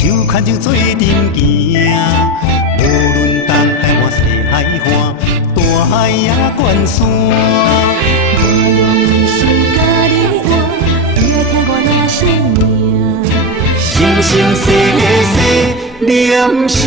手牵手做阵行。无论东海或西海岸，大海也关山。我用一生甲你换，你要听我那声命。生生世世念想。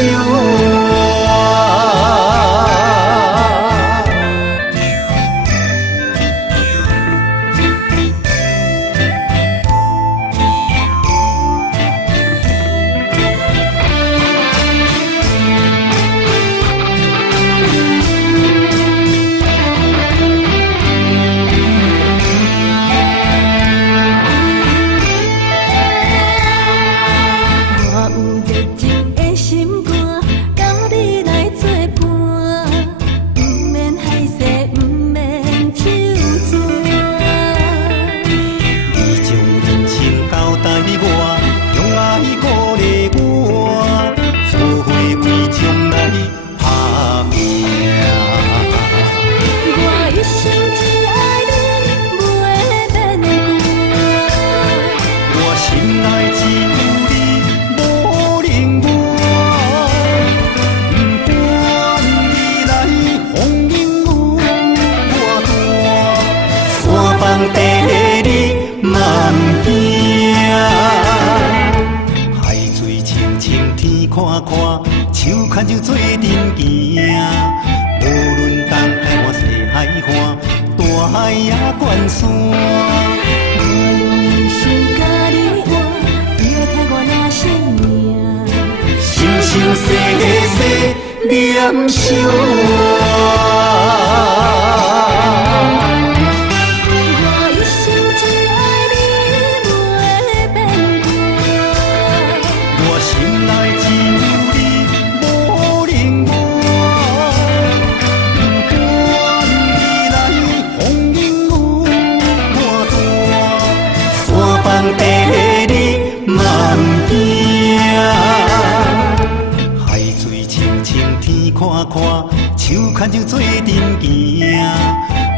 手牵手做阵行，无论东海或西海岸，大海也关山。我用一生甲你换，你要听我那声命。生生世世念想。看看，手牵手做阵行，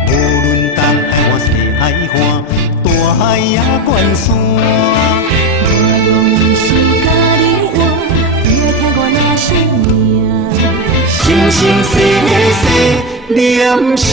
无论东海或西海岸，大海也关山。我用一生甲你换，你要听我那声命。生生世世念想。